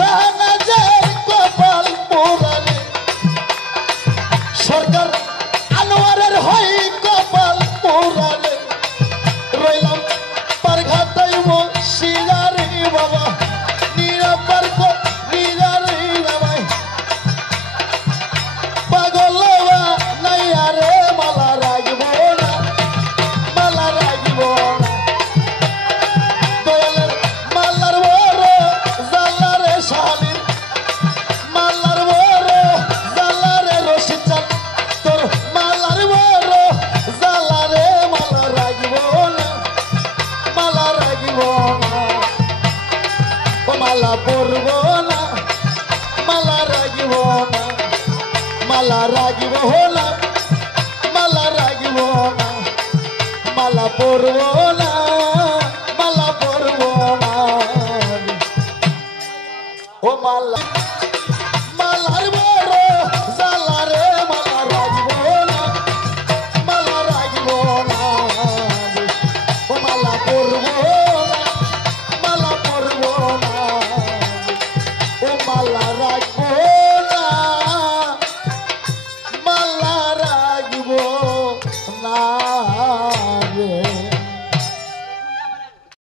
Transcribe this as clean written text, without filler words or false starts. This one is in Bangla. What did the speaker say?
শাহনাজের কপাল পোড়ালে সরকার আনোয়ারের হয় কপাল পোড়ালে রইলাম পারঘাটাই মশিলারে বাবা নিরাপার নিরারে বাবাই পাগল নাই আরে মালা রাখব না মালা রাখব না দয়ালের মালার বড় জালারে শালির মালার বড় জালারে রশিদ চান তোর মালার বড় জালারে মালা রাখব না মালা রাখব না ও মালা পরব না মালা রাখব না মালা রাখব না মালা রাখব না মালা পরব না মালা পরব না ও মালা